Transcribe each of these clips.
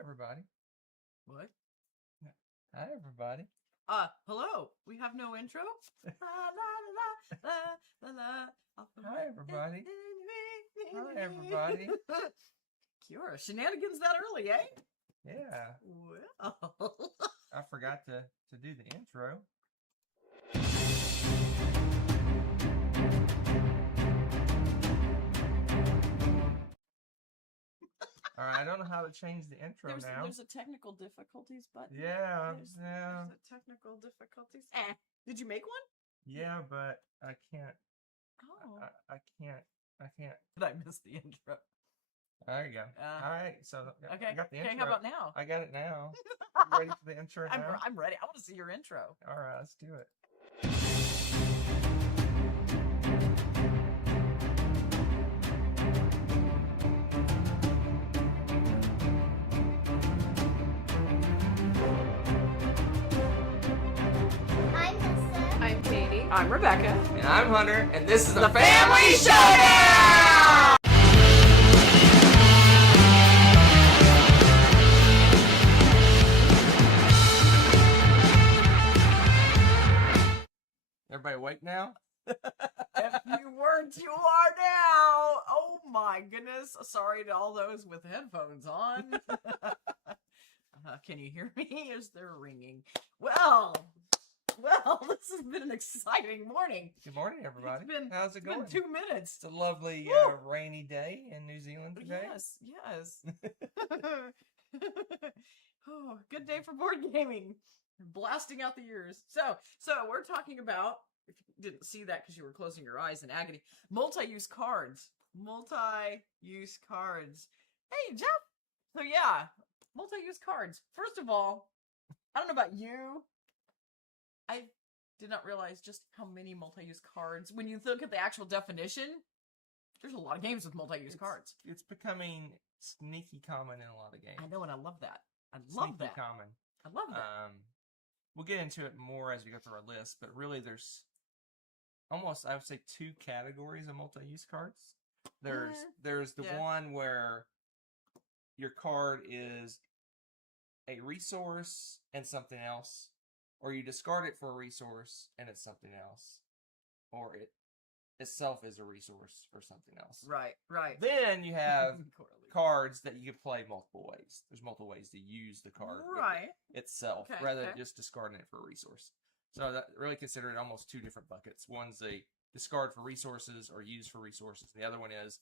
everybody. What? Hi, everybody. Hello. We have no intro? La, la, la, la, la, la. Hi, everybody. Hi, everybody. Cure. Shenanigans that early, eh? Yeah. Well. I forgot to do the intro. All right, I don't know how to change the intro now. There's a technical difficulties button. Yeah, There's a technical difficulties. Did you make one? Yeah, but I can't. Oh. I can't. Did I miss the intro? There you go. All right, so okay. I got the intro. Okay, how about now? I got it now. You ready for the intro now? I'm ready. I want to see your intro. All right, let's do it. I'm Katie. I'm Rebecca. And I'm Hunter, and this is the Family Showdown! Everybody awake now? If you weren't, you are now. Oh my goodness. Sorry to all those with headphones on. Can you hear me? Is there ringing? Well, this has been an exciting morning. Good morning, everybody. How's it going? It's been 2 minutes. It's a lovely rainy day in New Zealand today. Yes. Oh, good day for board gaming. Blasting out the ears. So we're talking about, if you didn't see that because you were closing your eyes in agony, multi-use cards. Multi-use cards. Hey, Jeff. So yeah, multi-use cards. First of all, I don't know about you. I did not realize just how many multi-use cards. When you look at the actual definition, there's a lot of games with multi-use cards. It's becoming sneaky common in a lot of games. I know, and I love that. I love that. Common. I love that. We'll get into it more as we go through our list, but really there's almost, I would say, 2 categories of multi-use cards. There's the one where your card is a resource and something else, or you discard it for a resource and it's something else, or it itself is a resource for something else. Right. Then you have cards that you can play multiple ways. There's multiple ways to use the card itself rather than just discarding it for a resource. So that really consider it almost 2 different buckets. One's a discard for resources or use for resources. The other one is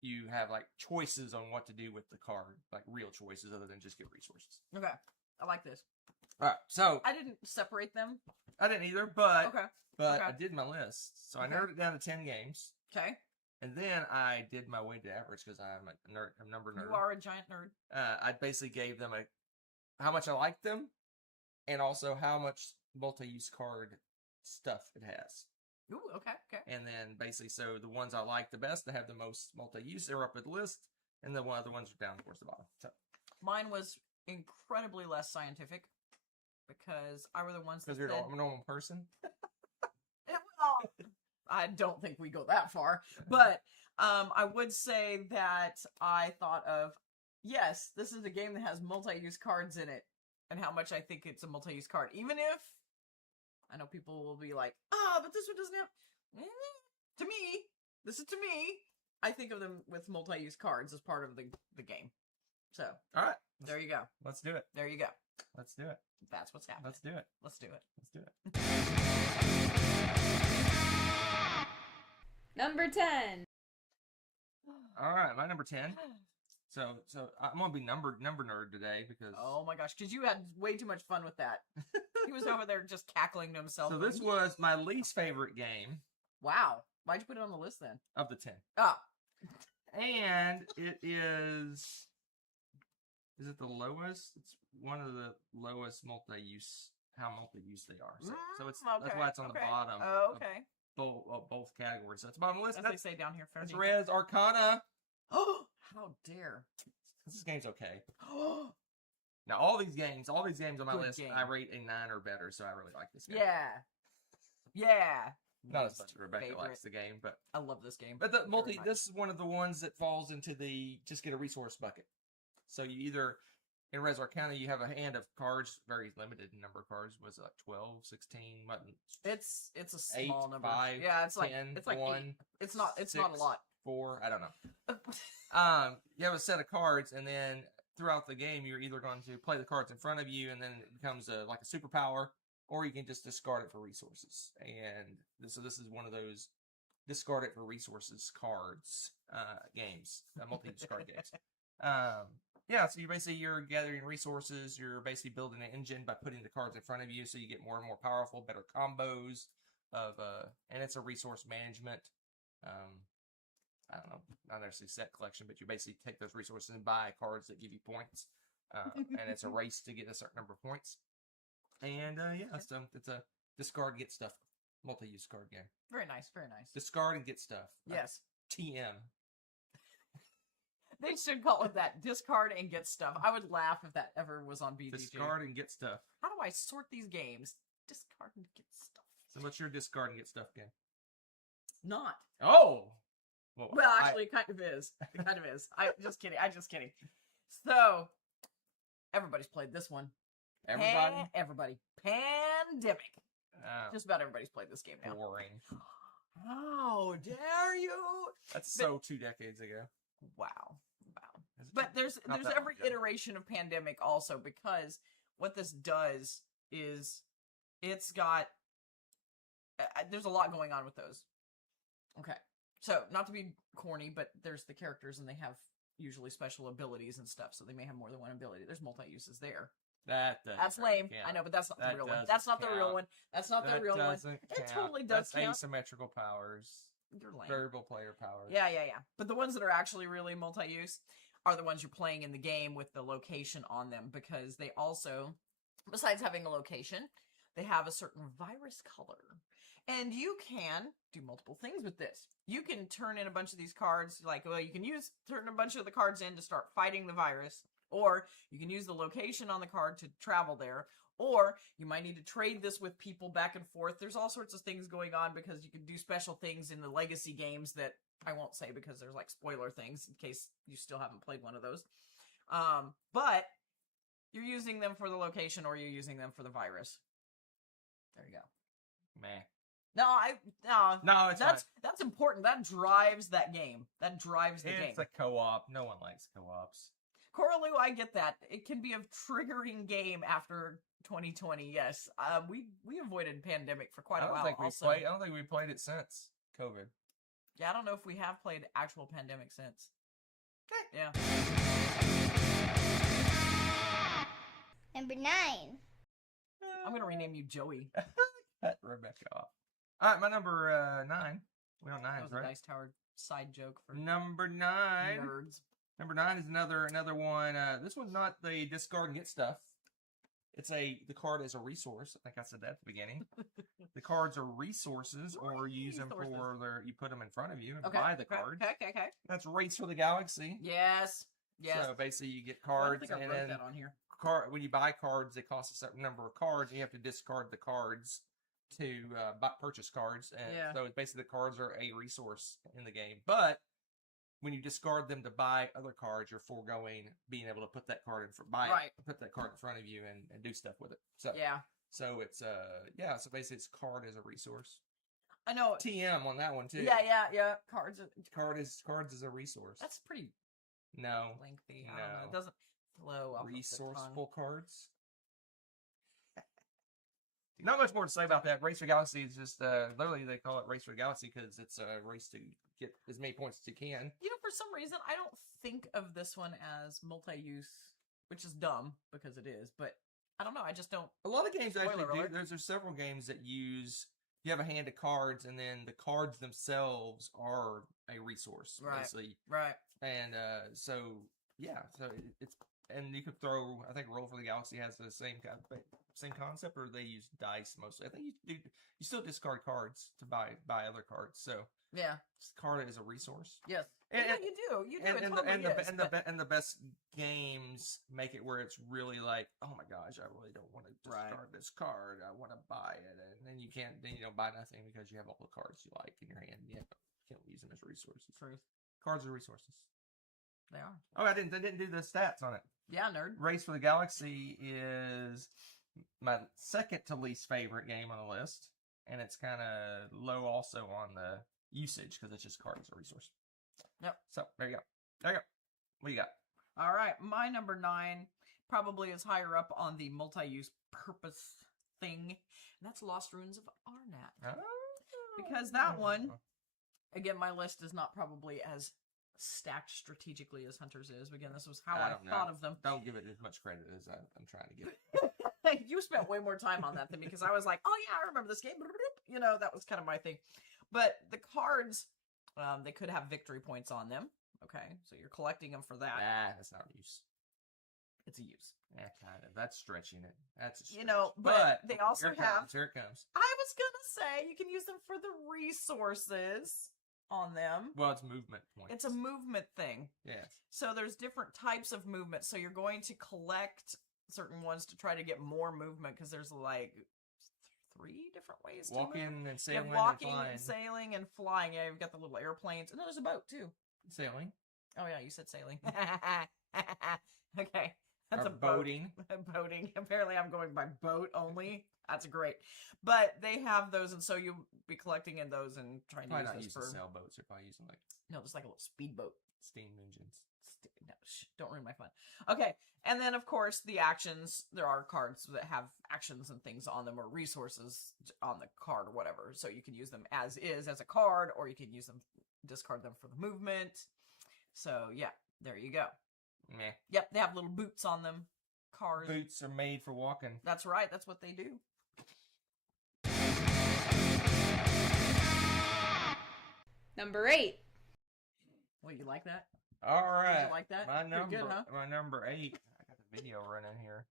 you have like choices on what to do with the card, like real choices other than just get resources. Okay. I like this. All right. So I didn't separate them. I didn't either, but okay. I did my list. So I narrowed it down to 10 games. Okay. And then I did my weighted average because I'm a nerd. I'm number nerd. You are a giant nerd. I basically gave them how much I liked them, and also how much multi-use card stuff it has. Ooh, okay. And then basically, so the ones I like the best, that have the most multi-use, they're up at the list, and the other ones are down towards the bottom. So mine was incredibly less scientific because I were the ones because you're a normal person. Well, I don't think we go that far, but I would say that I thought of, yes, this is a game that has multi-use cards in it, and how much I think it's a multi-use card. Even if, I know people will be like, but this one doesn't have, to me, I think of them with multi-use cards as part of the game. So, all right, there you go. Let's do it. There you go. Let's do it. That's what's happening. Let's do it. Let's do it. Let's do it. Number 10. All right, my number 10. So I'm gonna be number nerd today because oh my gosh, because you had way too much fun with that. He was over there just cackling to himself. So this was my least favorite game. Wow, why'd you put it on the list then? Of the 10. And it is. Is it the lowest? It's one of the lowest multi-use. How multi-use they are. So it's that's why it's on the bottom. Oh, okay. Of both categories. So it's bottom of the list. As they say down here. It's Res Arcana. Oh, how dare! This game's okay. Now all these games on my list, I rate a 9 or better. So I really like this game. Yeah. Not as much as Rebecca likes the game, but I love this game. But this is one of the ones that falls into the just get a resource bucket. So you either in Resort County, you have a hand of cards, very limited number of cards. Was it like 12, 16? It's a 8, small number. 5, Yeah, it's 10, like 1. 8. It's not a 6, lot. 4. I don't know. You have a set of cards, and then throughout the game, you're either going to play the cards in front of you, and then it becomes like a superpower, or you can just discard it for resources. And so this is one of those discard it for resources cards games, multi-use card games. Yeah, so you're gathering resources. You're basically building an engine by putting the cards in front of you, so you get more and more powerful, better combos and it's a resource management. I don't know, not necessarily set collection, but you basically take those resources and buy cards that give you points, and it's a race to get a certain number of points. And so it's a discard get stuff multi-use card game. Very nice, very nice. Discard and get stuff. Yes. TM. They should call it that. Discard and get stuff. I would laugh if that ever was on BGG. Discard and get stuff. How do I sort these games? Discard and get stuff. So what's your discard and get stuff game? Not. Oh! Well, actually, it kind of is. It kind of is. I'm just kidding. So, everybody's played this one. Everybody? Everybody. Pandemic. Oh, Just about everybody's played this game now. boring. How dare you? That's so 2 decades ago. Wow. But there's Not that every long ago. iteration of Pandemic also, because what this does is it's got there's a lot going on with those. Okay. So, not to be corny, but there's the characters and they have usually special abilities and stuff, so they may have more than one ability. There's multi-uses there. That's lame. count. I know, but that's not That the real one. doesn't That's not the real count. one. That's not the real one. It totally does That's count. asymmetrical powers. You're lame. Variable player powers. Yeah. But the ones that are actually really multi-use are the ones you're playing in the game with the location on them, because they also, besides having a location, they have a certain virus color. And you can do multiple things with this. You can turn in a bunch of these cards, you can turn a bunch of the cards in to start fighting the virus, or you can use the location on the card to travel there, or you might need to trade this with people back and forth. There's all sorts of things going on, because you can do special things in the legacy games that I won't say because there's spoiler things in case you still haven't played one of those. But you're using them for the location, or you're using them for the virus. There you go. Meh. No, it's that's important. That drives that game. That drives the game. It's a co-op. No one likes co-ops. Coraloo, I get that. It can be a triggering game after 2020. Yes, we avoided Pandemic for quite a while. I don't think we played it since COVID. Yeah, I don't know if we have played actual Pandemic since. Yeah. Number 9. I'm gonna rename you Joey. Cut Rebecca off. All right, my number 9. We on 9, That was right? a Dice Tower side joke for Number 9. nerds. Number 9 is another one. This one's not the discard and get stuff. It's the card is a resource. I think I said that at the beginning. The cards are resources, or you use them you put them in front of you and buy the cards. Okay. That's Race for the Galaxy. Yes. So basically, you get I cards, think I and wrote then that on here. when you buy cards, they cost a certain number of cards, and you have to discard the cards to purchase cards. And so basically, the cards are a resource in the game. But when you discard them to buy other cards, you're foregoing being able to put that card put that card in front of you and do stuff with it. So So it's so basically it's card as a resource. I know. TM on that one too. Yeah. Cards is a resource. That's pretty lengthy. No. I don't know. It doesn't flow off Resourceful cards. Not much more to say about that. Race for Galaxy is just literally they call it Race for Galaxy because it's a race to get as many points as you can. For some reason, I don't think of this one as multi-use, which is dumb because it is. But I don't know. I just don't. A lot of games actually do. alert. There's several games that use. You have a hand of cards, and then the cards themselves are a resource, basically. Right. And so it's and you could throw. I think Roll for the Galaxy has the same concept, or they use dice mostly. I think you still discard cards to buy other cards. So card is a resource. Yes. You do. And the best games make it where it's really like, oh my gosh, I really don't want to discard this card. I want to buy it, and then you don't buy nothing because you have all the cards you like in your hand. You can't use them as resources. Truth. Cards are resources. They are. Oh, I didn't do the stats on it. Yeah, nerd. Race for the Galaxy is my second to least favorite game on the list, and it's kind of low also on the usage because it's just cards as a resource. Yep. So there you go. There you go. What you got? All right, my number 9 probably is higher up on the multi-use purpose thing, and that's Lost Ruins of Arnak. Oh. Because that one, again, my list is not probably as stacked strategically as Hunter's is. But again, this was how I thought of them. Don't give it as much credit as I'm trying to give it. You spent way more time on that than me because I was like, oh yeah, I remember this game. You know, that was kind of my thing. But the cards, they could have victory points on them. Okay, so you're collecting them for that. Nah, that's not a use. It's a use. Yeah, kind of. That's stretching it. That's a stretch. You know, but they also here have... Here it comes. I was going to say you can use them for the resources on them. Well, it's movement points. It's a movement thing. Yes. So there's different types of movement. So you're going to collect certain ones to try to get more movement because there's like 3 different ways to walking move. and sailing. You have walking and flying. and sailing and flying. Yeah, you've got the little airplanes. And there's a boat too. Sailing. Oh yeah, you said sailing. Okay. That's or a boat. boating. Boating. Apparently I'm going by boat only. That's great. But they have those, and so you'll be collecting in those and trying Probably to not use using those for... sailboats. They're probably using like... No, just like a little speedboat. Steam engines. No, don't ruin my fun. Okay, and then of course the actions. There are cards that have actions and things on them, or resources on the card, or whatever. So you can use them as is as a card, or you can use them, discard them for the movement. So yeah, there you go. Meh. Yep, they have little boots on them. Cars. Boots are made for walking. That's right. That's what they do. Number 8. Well, you like that? All right. Did you like that? My Pretty number, good, huh? my number 8. I got the video running here.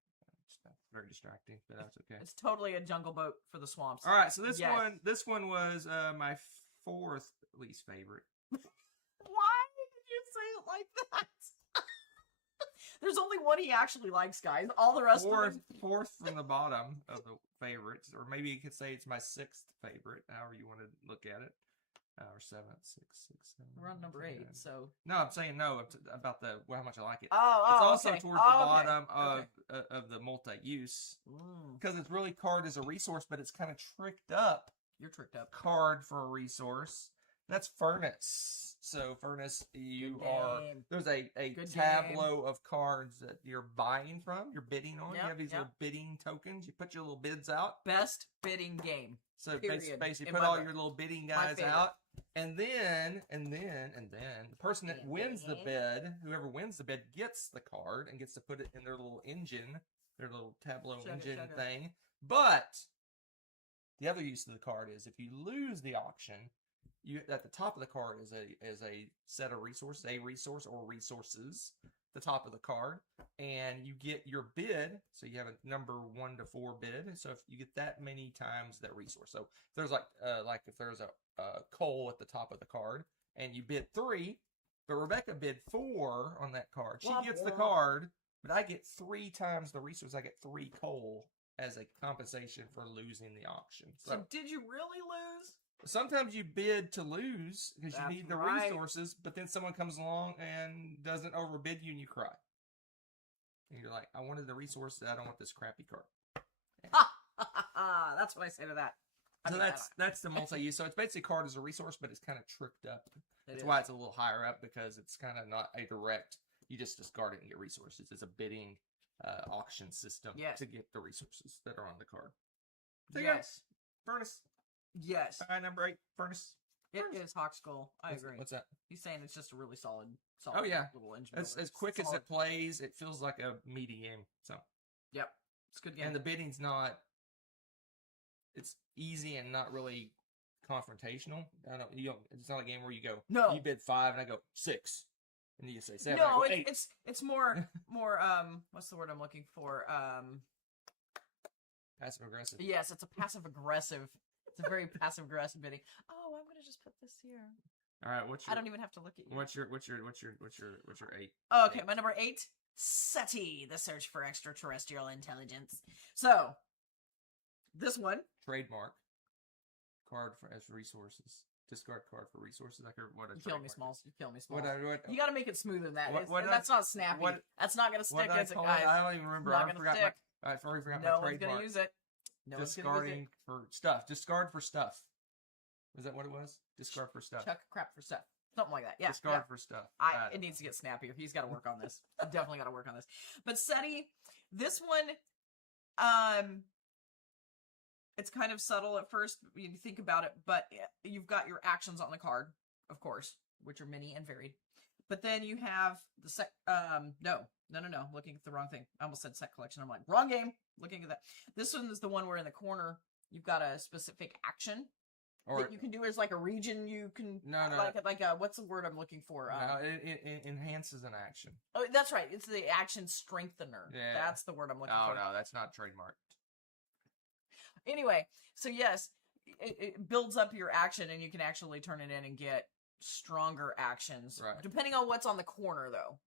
It's very distracting, but that's okay. It's totally a jungle boat for the swamps. All right, so this Yes. one was my 4th least favorite. Why did you say it like that? There's only one he actually likes, guys. All the rest of them... Fourth from the bottom of the favorites, or maybe you could say it's my 6th favorite, however you want to look at it. Or 7th, 6, 7. We're on number 8, so... No, I'm saying no about how much I like it. Oh, it's also okay. towards the bottom of the multi-use. Because it's really card as a resource, but it's kind of tricked up. You're tricked up. Card for a resource. That's Furnace. So Furnace, there's a tableau of cards that you're buying from, you're bidding on. You have these little bidding tokens. You put your little bids out. Best bidding game. So period. basically put all your little bidding guys out. And then the person that wins the bid, whoever wins the bid, gets the card and gets to put it in their little engine, their little tableau engine thing. But the other use of the card is if you lose the auction, at the top of the card is a set of resources, a resource or resources, the top of the card, and you get your bid. So you have a number 1 to 4 bid. So if you get that many times that resource, so if there's like if there's a coal at the top of the card, and you bid 3, but Rebecca bid 4 on that card, she gets the card, but I get 3 times the resource. I get 3 coal as a compensation for losing the auction. So did you really lose? Sometimes you bid to lose because you need the resources, but then someone comes along and doesn't overbid you and you cry. And you're like, I wanted the resources, I don't want this crappy card. That's what I say to that. So that's the multi-use. So it's basically card as a resource, but it's kind of tricked up. That's why it's a little higher up, because it's kind of not a direct, you just discard it and get resources. It's a bidding auction system to get the resources that are on the card. So yes. Furnace. Yes. Number 8, Furnace. It is Hawk Skull. I agree. What's that? He's saying it's just a really solid oh, yeah. little engine. As quick as it plays, it feels like a meaty game. So. Yep. It's a good game. And the bidding's not... It's easy and not really confrontational. It's not a game where you go, no. You bid 5 and I go 6. And you say 7. No, I go 8. it's more what's the word I'm looking for? Passive aggressive. Yes, it's a passive aggressive. It's a very passive aggressive bidding. Oh, I'm gonna just put this here. All right, I don't even have to look at you. What's your 8? Oh, okay, my number 8, SETI, the search for extraterrestrial intelligence. So this one, trademark card as resources discard card for resources. I could what a You kill me, trademark Smalls. is. You kill me, Smalls. What You got to make it smoother than that. What That's not snappy. That's not going to what stick, did I is it, call guys? it? I don't even remember. Not I gonna forgot stick. I already forgot No my one's going trademark. to use it. No one's going to use Discarding for stuff. Discard for stuff. Was that what it was? Discard for it. stuff. Chuck crap for stuff. Something like that. Yeah. Discard yeah. for stuff. It needs to get snappier. He's got to work on this. Definitely got to work on this. But SETI, this one, it's kind of subtle at first when you think about it, but you've got your actions on the card, of course, which are many and varied. But then you have the no, looking at the wrong thing. I almost said set collection. I'm like, wrong game. Looking at that. This one is the one where in the corner you've got a specific action that you can do as like a region. You can like what's the word I'm looking for? No, it enhances an action. Oh, that's right. It's the action strengthener. Yeah. That's the word I'm looking for. No, that's not trademarked. Anyway, so yes, it builds up your action, and you can actually turn it in and get stronger actions. Right. Depending on what's on the corner, though.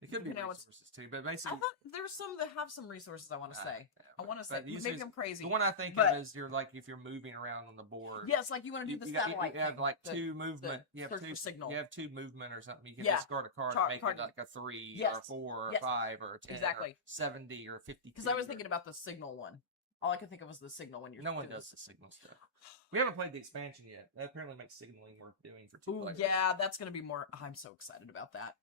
It could be resources too, but basically, I thought there's some that have some resources. I want to say. I want to say maybe I'm crazy. The one I think of is if you're moving around on the board. Yes, like you want to do the satellite. You have like two movement. You have two movement or something. You can discard a card and make it like a 3 or a 4 or a 5 or a 10 or 70 or 50. Because I was thinking about the signal one. All I could think of was the signal when you're. No one does the signal stuff. We haven't played the expansion yet. That apparently makes signaling worth doing for 2 players. Yeah, that's going to be more. I'm so excited about that.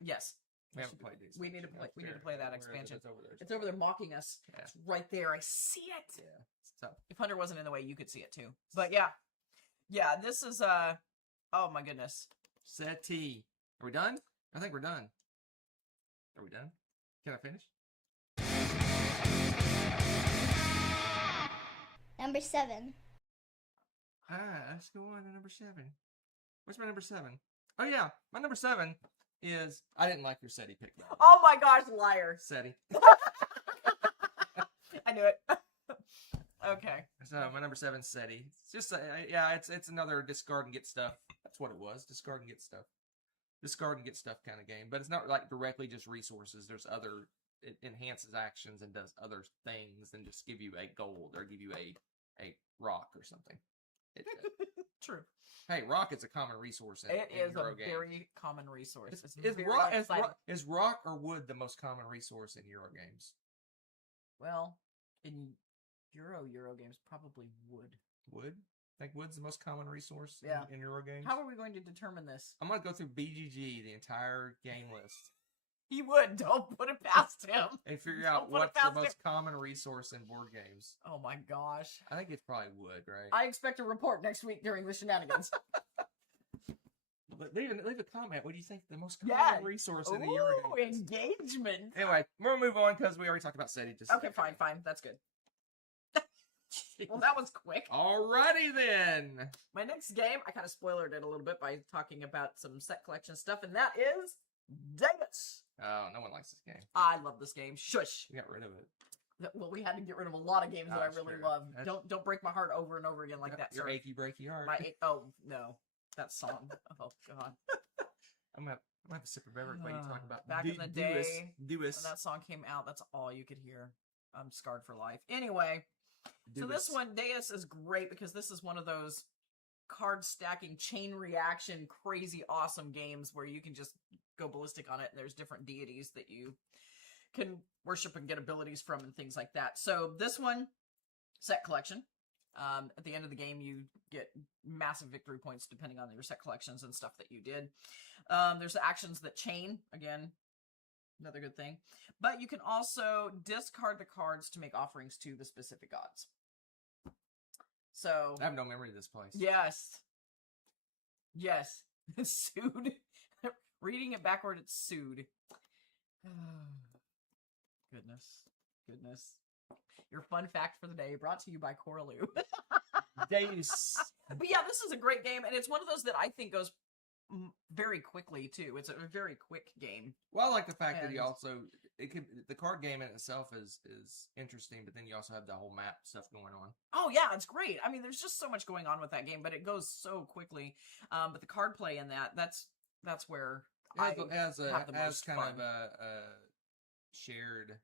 Yes. We haven't played the expansion. We need to play. We need to play that expansion. It's over there. It's over there mocking us. Yeah. It's right there. I see it. Yeah. It's tough. If Hunter wasn't in the way, you could see it too. But yeah. This is oh my goodness. SETI. Are we done? I think we're done. Are we done? Can I finish? Number 7. Let's go on to number 7. What's my number 7? Oh yeah, my number 7 is I didn't like your SETI pick. Oh my gosh, liar! SETI. I knew it. Okay. So my number 7 is SETI. It's just it's another discard and get stuff. That's what it was. Discard and get stuff. Discard and get stuff kind of game, but it's not like directly just resources. There's other. It enhances actions and does other things than just give you a gold or give you a rock or something. True. Hey, rock is a common resource in Euro games. Very common resource. Is rock or wood the most common resource in Euro games? Well, in Euro games, probably wood. Wood? I think wood's the most common resource in Euro games. How are we going to determine this? I'm going to go through BGG, the entire game list. He would. Don't put it past him. And figure out what's the most common resource in board games. Oh my gosh. I think it's probably wood, right? I expect a report next week during the shenanigans. But leave a comment. What do you think the most common resource in the Euro games? Engagement. Anyway, we'll move on because we already talked about SETI. Okay, fine. That's good. Well, that was quick. Alrighty then. My next game, I kind of spoilered it a little bit by talking about some set collection stuff, and that is Deus. Oh, no one likes this game. I love this game. Shush. We got rid of it. Well, we had to get rid of a lot of games that I really love. Don't break my heart over and over again like that. Your achy breaky heart. Oh no, that song. Oh god. I'm gonna have a sip of beverage while you talk about back in the day Deus. when that song came out. That's all you could hear. I'm scarred for life. Anyway, so this one, Deus, is great because this is one of those card stacking, chain reaction, crazy awesome games where you can just go ballistic on it. And there's different deities that you can worship and get abilities from and things like that. So this one, set collection. At the end of the game, you get massive victory points depending on your set collections and stuff that you did. There's actions that chain, again, another good thing. But you can also discard the cards to make offerings to the specific gods. So I have no memory of this place. Yes. Sued. Reading it backward, it's sued. Goodness. Your fun fact for the day, brought to you by Coraloo. Deus. But yeah, this is a great game, and it's one of those that I think goes very quickly too. It's a very quick game. Well, I like the fact that the card game in itself is interesting, but then you also have the whole map stuff going on. Oh yeah, it's great. I mean, there's just so much going on with that game, but it goes so quickly. But the card play in that's where it has kind of a shared.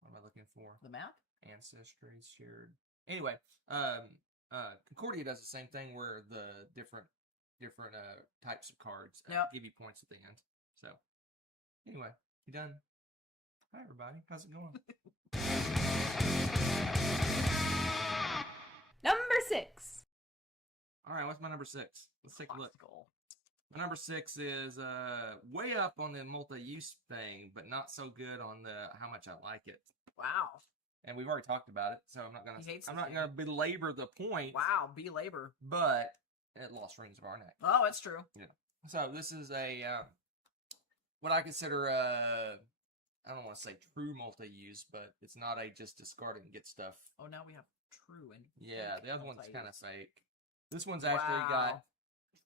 What am I looking for? The map? Ancestry shared. Anyway, Concordia does the same thing where the different types of cards Yep. give you points at the end. So, anyway, you done? Hi, everybody. How's it going? Number 6. All right, what's my number 6? Let's take a look. Classical. My number 6 is way up on the multi-use thing, but not so good on the how much I like it. Wow. And we've already talked about it, so I'm not He hates gonna belabor the point. Wow, belabor. But it lost rings of our neck. Oh, that's true. Yeah. So this is a what I consider I don't want to say true multi-use, but it's not a just discard it and get stuff. Oh, now we have true and Yeah, fake the other one's multi-use. kind of fake. This one's actually got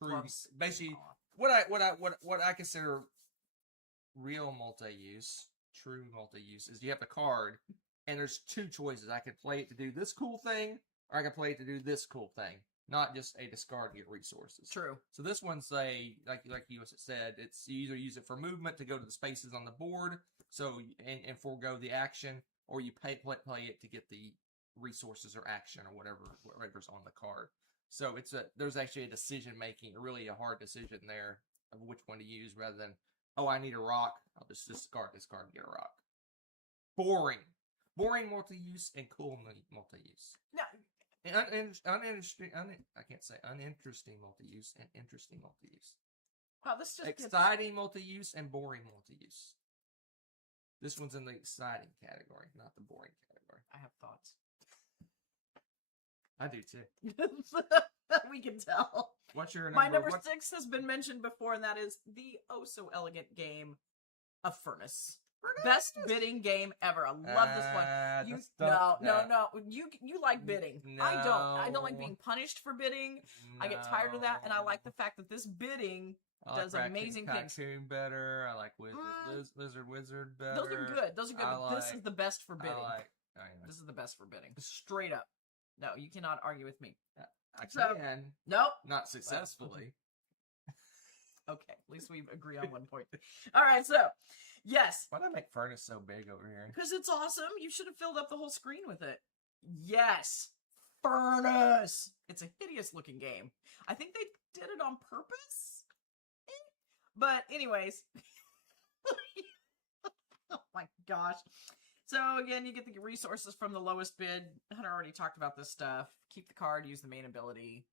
true. Gloves. Basically, Aw. what I consider real multi-use, true multi-use is you have the card, and there's two choices. I could play it to do this cool thing, or I could play it to do this cool thing. Not just a discard to get resources. True. So this one's like you said, it's you either use it for movement to go to the spaces on the board, so and forego the action, or you play it to get the resources or action or whatever's on the card. So there's actually a decision making, really a hard decision there of which one to use rather than, oh, I need a rock, I'll just discard this card and get a rock. Boring multi-use and cool multi-use. No. Uninteresting. I can't say uninteresting multi-use and interesting multi-use. Wow, this just gets... Exciting multi-use and boring multi-use. This one's in the exciting category, not the boring category. I have thoughts. I do too. We can tell. What's your number? My number 6 has been mentioned before, and that is the oh-so-elegant game of Furnace. Best bidding game ever. I love this one. You like bidding. No. I don't like being punished for bidding. I get tired of that, and I like the fact that this bidding does amazing things. Raccoon better. I like Lizard Wizard better. Those are good. But this is the best for bidding. Anyway. This is the best for bidding. Straight up. No, you cannot argue with me. I can. Nope. Not successfully. Okay, at least we agree on one point. All right, so, yes. Why did I make Furnace so big over here? Because it's awesome. You should have filled up the whole screen with it. Yes. Furnace. It's a hideous looking game. I think they did it on purpose. But anyways. Oh my gosh. So again, you get the resources from the lowest bid. Hunter already talked about this stuff. Keep the card, use the main ability.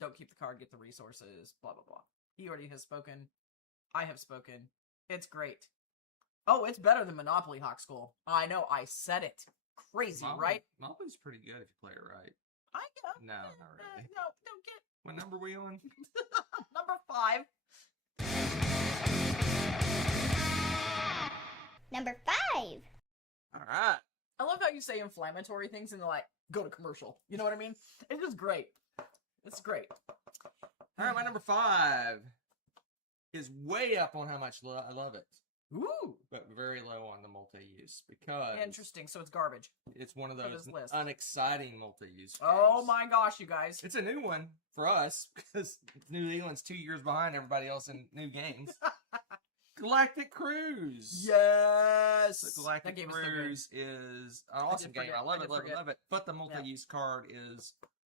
Don't keep the card, get the resources, blah, blah, blah. He already has spoken. I have spoken. It's great. Oh, it's better than Monopoly, Hawk School. I know, I said it. Crazy, right? Monopoly's pretty good if you play it right. I know. No, not really. No, don't get... What number are we on? Number 5. Number 5. All right. I love how you say inflammatory things and they're like, go to commercial. You know what I mean? It's just great. It's great. All right, my number 5 is way up on how much I love it. Ooh. But very low on the multi-use because... Interesting, so it's garbage. It's one of For those this list. unexciting multi-use games. Oh my gosh, you guys. It's a new one for us because New Zealand's 2 years behind everybody else in new games. Galactic Cruise. Yes. So Galactic Cruise is an awesome game. I love it. But the multi-use card is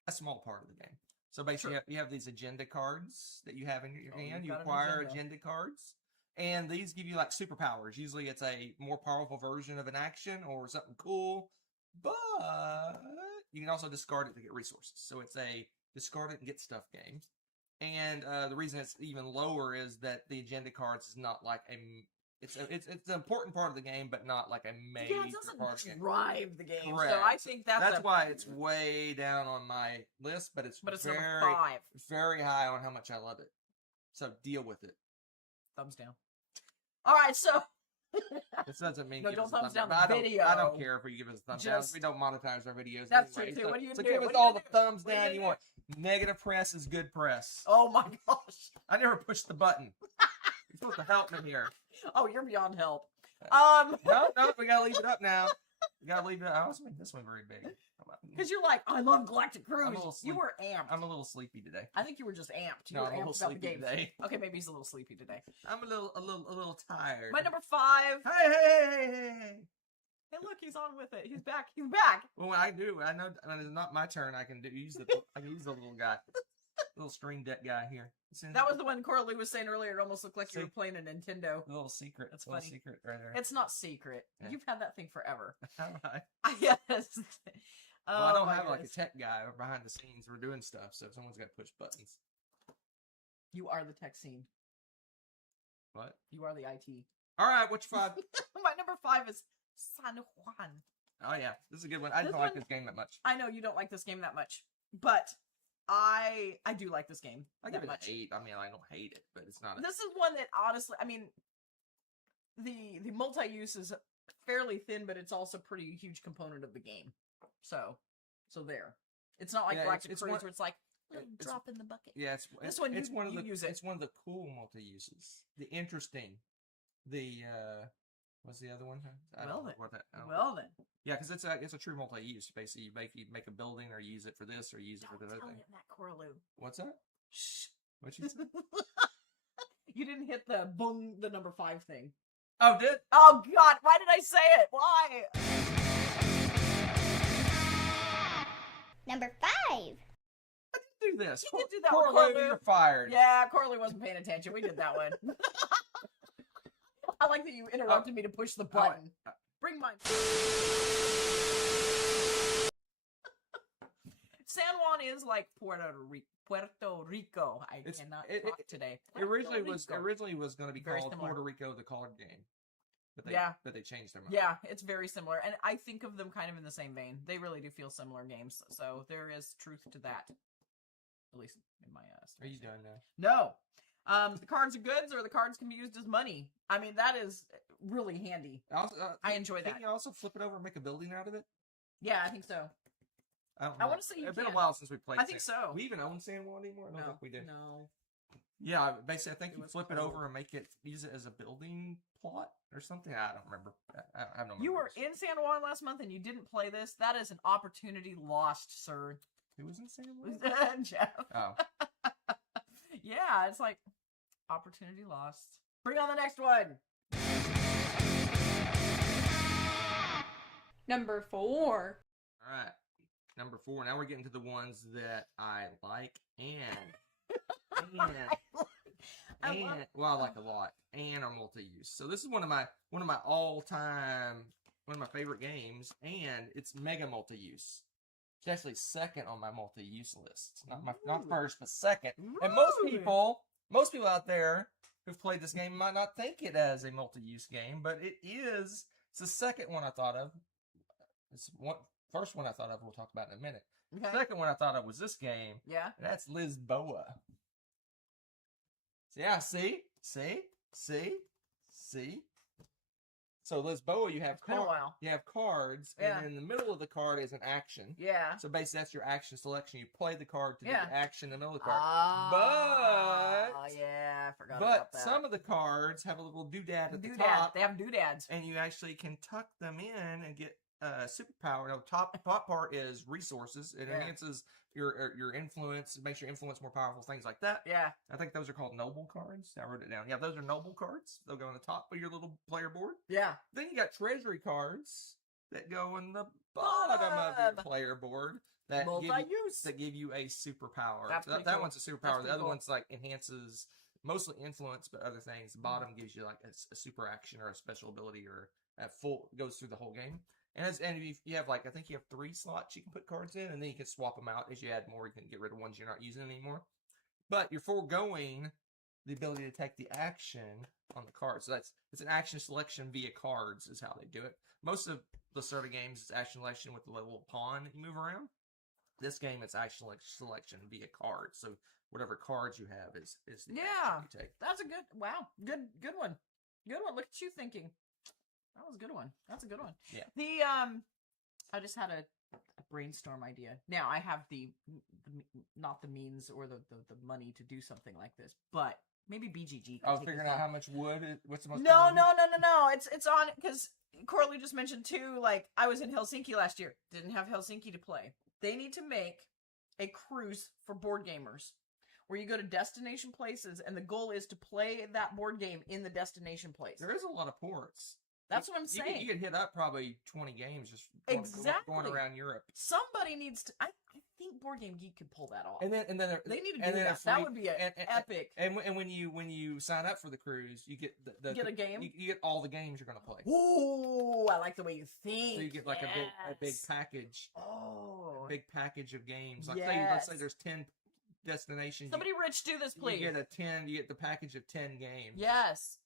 a small part of the game. So basically, you have these agenda cards that you have in your hand. You acquire agenda cards. And these give you like superpowers. Usually it's a more powerful version of an action or something cool. But you can also discard it to get resources. So it's a discard it and get stuff game. And the reason it's even lower is that the agenda cards is not like it's an important part of the game, but not like a major it part of the game. Drive the game. Correct. So I think that's why it's way down on my list, but it's number 5. Very high on how much I love it. So deal with it. Thumbs down. All right, so this doesn't mean no, give don't us a thumbs down down. the video. I don't care if you give us a thumbs down. We don't monetize our videos. That's anyway. true too. What do you do? Give us all the thumbs down you want. Negative press is good press. Oh my gosh! I never pushed the button. You're supposed to help me here. Oh, you're beyond help. No, we gotta leave it up now. We gotta leave it up. I also make this one very big. Because you're like, I love Galactic Cruise. You were amped. I'm a little sleepy today. I think you were just amped. I'm a little sleepy today. Okay, maybe he's a little sleepy today. I'm a little tired. My number 5. Hey! Hey, look, he's on with it. He's back. He's back. Well, when I know when it's not my turn, I can use the little guy, little stream deck guy here. That was the one Coralie was saying earlier. It almost looked like you were See? playing a Nintendo. a little secret. That's little funny. secret right there. It's not secret. Yeah. You've had that thing forever. All right. Yes. Well, I Oh, don't my have like a goodness. tech guy behind the scenes. We're doing stuff, so someone's got to push buttons. You are the tech scene. What? You are the IT. All right, what's your 5? My number 5 is San Juan. Oh yeah, this is a good one. I This don't like one- this game that much. I know you don't like this game that much, but I do like this game. I that give it much. an 8. I mean, I don't hate it, but it's not. This is one that honestly, I mean, the multi-use is fairly thin, but it's also a pretty huge component of the game. So there. It's not like Yeah, Galactic it's Cruise one- where it's like it's- drop in the bucket. Yeah, This one, it's you- one of you the use it. it's one of the cool multi uses. The interesting, the what's the other one? I Well don't know then. what that. I don't- Well then, yeah, because it's a true multi use. Basically, you make a building or use it for this or use it don't for the tell other him thing. that, Coraloo. What's that? Shh. What you said? You didn't hit the boom, the number 5 thing. Oh, did Oh God, why did I say it? Why? Number 5. do this? You did do that Poor one, lady, Coraloo. you're fired. Yeah, Coralie wasn't paying attention. We did that one. I like that you interrupted me to push the button. Bring mine. San Juan is like Puerto Rico. I cannot talk today. It originally Puerto Rico. was going to be Very called similar. Puerto Rico the card game, but they changed their mind. Yeah, it's very similar, and I think of them kind of in the same vein. They really do feel similar games, so there is truth to that. At least in my Are you done now? No. The cards are goods, or the cards can be used as money. I mean, that is really handy. Also, I enjoy that. Can you also flip it over and make a building out of it? Yeah, I think so. I don't I know. wanna say you It's been a can. while since we played. I think so. We even own San Juan anymore? I don't think we do. No. Yeah, basically, I think It you was flip it cool. over and use it as a building plot or something. I don't remember. I have no. You were memories. in San Juan last month and you didn't play this. That is an opportunity lost, sir. Who was in San Juan? Jeff. Oh, Yeah, it's like opportunity lost. Bring on the next one. Number 4. all right. Number 4. Now we're getting to the ones that I like I love- well, I like a lot and are multi-use. So this is one of my all-time, one of my favorite games, and it's mega multi-use. It's actually second on my multi-use list. Not first, but second. And most people out there who've played this game might not think it as a multi-use game, but it is. It's the second one I thought of. First one I thought of we'll talk about in a minute. Okay. Second one I thought of was this game, Yeah. and that's Lisboa. Yeah, see? So Lisboa, you have It's been a while. you have cards, Yeah. and in the middle of the card is an action. Yeah. So basically, that's your action selection. You play the card to Yeah. do the action in the middle of the card. Yeah, I forgot But about that. some of the cards have a little doodad at the Doodad. top, They have doodads. and you actually can tuck them in and get superpower. No, top part is resources. It Yeah. enhances your influence. It makes your influence more powerful. Things like that. Yeah. I think those are called noble cards. I wrote it down. Yeah, those are noble cards. They'll go on the top of your little player board. Yeah. Then you got treasury cards that go on the bottom of your Bottom. player board that Multi-use. give you a superpower. That's So pretty that cool. one's a superpower. That's The pretty other cool. one's like enhances mostly influence, but other things. The bottom gives you like a super action or a special ability or a full goes through the whole game. And if you have like I think you have 3 slots you can put cards in, and then you can swap them out as you add more. You can get rid of ones you're not using anymore. But you're foregoing the ability to take the action on the card. So it's an action selection via cards is how they do it. Most of the sort of games is action selection with the little pawn that you move around. This game it's action selection via cards. So whatever cards you have is the Yeah. action you take. That's a good good one. Good one. Look at you thinking. That was a good one. That's a good one. Yeah. The I just had a brainstorm idea. Now I have the not the means or the money to do something like this, but maybe BGG. I was figuring out how much wood. What's the most? No. common? It's on because Coralie just mentioned too. Like I was in Helsinki last year. Didn't have Helsinki to play. They need to make a cruise for board gamers where you go to destination places, and the goal is to play that board game in the destination place. There is a lot of ports. That's what I'm saying. You could hit up probably 20 games just Exactly. going around Europe. Somebody needs to. I think Board Game Geek could pull that off. And then they need to do that. That would be epic. And when you sign up for the cruise, you get get a game. You get all the games you're gonna play. Ooh, I like the way you think. So you get like a big package. Oh, a big package of games. Like yes. let's say there's 10 destinations. Somebody rich, do this, please. You get the package of 10 games. Yes.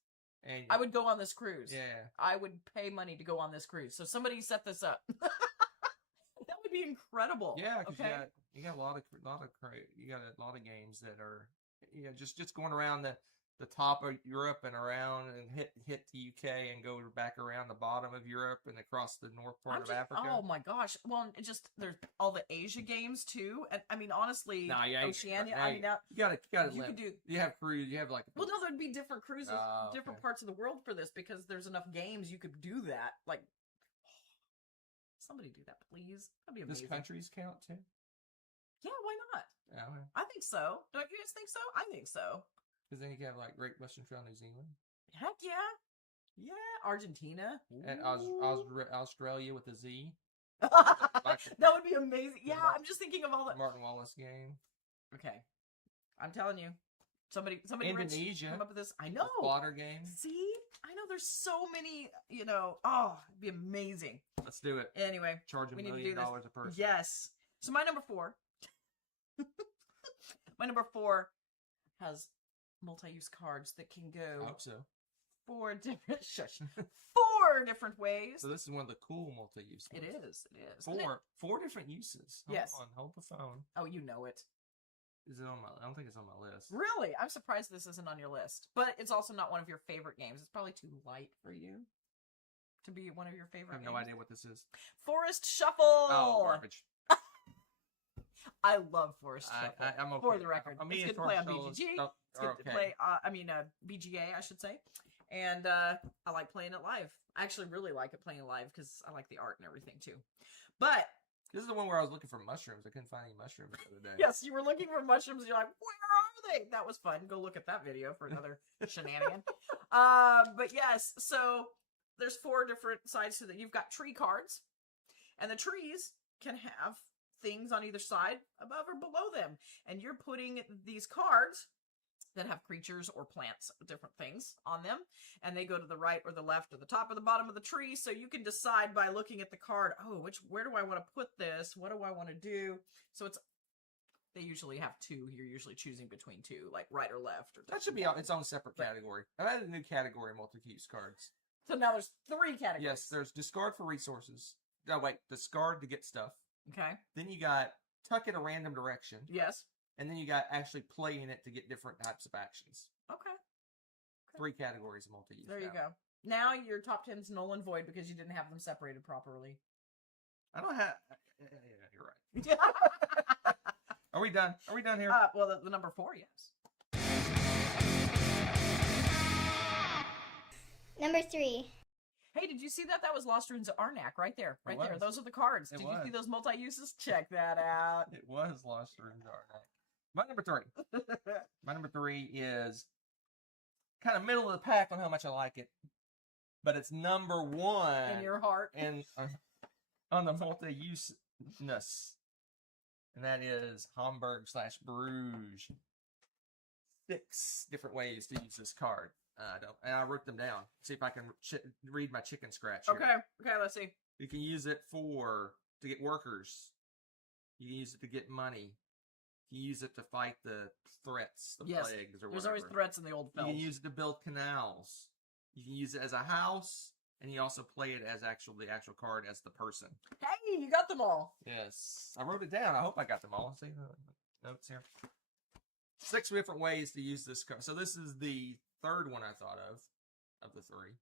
And I would go on this cruise. Yeah. I would pay money to go on this cruise. So somebody set this up. That would be incredible. Yeah, because okay? you got a lot of games that are just going around the top of Europe and around and hit the UK and go back around the bottom of Europe and across the north part of Africa. Oh my gosh! Well, it just there's all the Asia games too, and I mean honestly, Oceania. I mean, now, you got you could do. You have cruise. You have like. Well, no, there'd be different cruises, different parts of the world for this because there's enough games you could do that. Like, somebody do that, please. That'd be amazing. Does countries count too? Yeah, why not? Yeah, I think so. Don't you guys think so? I think so. Because then you can have like Great Western Trail, New Zealand. Heck yeah. Yeah, Argentina. And Australia with a Z. That would be amazing. Yeah, I'm just thinking of all the Martin Wallace game. Okay. I'm telling you. Somebody Indonesia. Come up with this. I know. Water game. See? I know there's so many, oh, it'd be amazing. Let's do it. Anyway. Charge $1 million a person. Yes. So my number 4. My number 4 has multi-use cards that can go I hope so. 4 different 4 different ways. So this is one of the cool multi-use ones. It is. 4 different uses. Hold the phone. Oh, you know it. Is it on my? I don't think it's on my list. Really? I'm surprised this isn't on your list. But it's also not one of your favorite games. It's probably too light for you to be one of your favorite games. I have no idea what this is. Forest Shuffle! Oh, garbage. I love Forest Shuffle. I'm okay. For the record. It's good to play on BGG. It's good to play, BGA, I should say. And I like playing it live. I actually really like it playing live because I like the art and everything too. But this is the one where I was looking for mushrooms. I couldn't find any mushrooms the other day. Yes, you were looking for mushrooms. And you're like, where are they? That was fun. Go look at that video for another shenanigan. But yes, so there's 4 different sides to that. You've got tree cards, and the trees can have things on either side, above or below them. And you're putting these cards that have creatures or plants, different things on them, and they go to the right or the left or the top or the bottom of the tree. So you can decide by looking at the card, where do I want to put this? What do I want to do? So they usually have 2. You're usually choosing between 2, like right or left. Or that should be its own separate category. I've added a new category in multi-use cards. So now there's 3 categories. Yes, there's discard for resources. No, wait, discard to get stuff. Okay. Then you got tuck in a random direction. Yes. And then you got actually playing it to get different types of actions. Okay. 3 categories of multi-use. There you go. Now your top 10's null and void because you didn't have them separated properly. I don't have... Yeah, you're right. Are we done? Are we done here? Well, the number 4, yes. Number 3. Hey, did you see that? That was Lost Ruins of Arnak right there. Right there. Those are the cards. Did you see those multi-uses? Check that out. It was Lost Ruins of Arnak. My number 3. My number 3 is kind of middle of the pack on how much I like it. But it's number 1. In your heart. And on the multi-useness. And that is Hamburg/Bruges. 6 different ways to use this card. And I wrote them down. See if I can read my chicken scratch here. Okay, let's see. You can use it to get workers. You can use it to get money. You can use it to fight the threats, the plagues, or whatever. There's always threats in the old films. You can use it to build canals. You can use it as a house, and you also play it as the actual card as the person. Hey, you got them all. Yes. I wrote it down. I hope I got them all. See the notes here. 6 different ways to use this card. So this is the 3rd one I thought of the 3.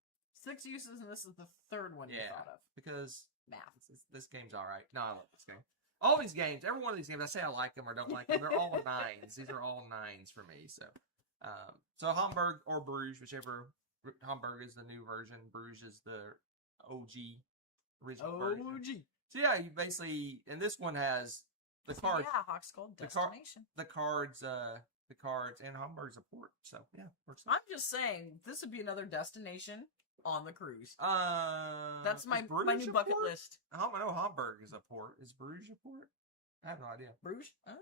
6 uses, and this is the 3rd one you thought of. Because math. This game's all right. No, I love this game. All these games, every one of these games, I say I like them or don't like them. They're all 9s. These are all 9s for me. So Hamburg or Bruges, whichever. Hamburg is the new version. Bruges is the OG original version. So yeah, you basically, and this one has the cards. Yeah, Hawk's Gold Destination. The cards the cards, and Hamburg's a port. So yeah, works. I'm just saying this would be another destination on the cruise. That's Is my Bruges new a bucket port? list. I know Hamburg is a port. Is Bruges a port? I have no idea. Bruges? I Is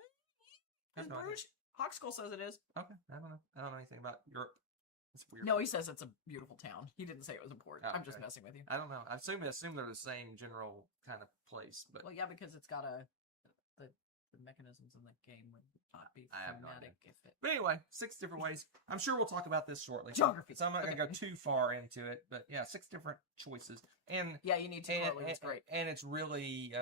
have no idea. Bruges? Hawkskull says it is. Okay, I don't know. I don't know anything about Europe. It's weird. No, he says it's a beautiful town. He didn't say it was a port. Oh, I'm just okay. messing with you. I don't know. I assume they're the same general kind of place, but Well, yeah, because it's got the mechanisms in the game would not be I have no thematic if it. But anyway, 6 different ways. I'm sure we'll talk about this shortly. Geography. So I'm not going to Okay. go too far into it, but yeah, 6 different choices, and Yeah, you need to. It's great. and it's really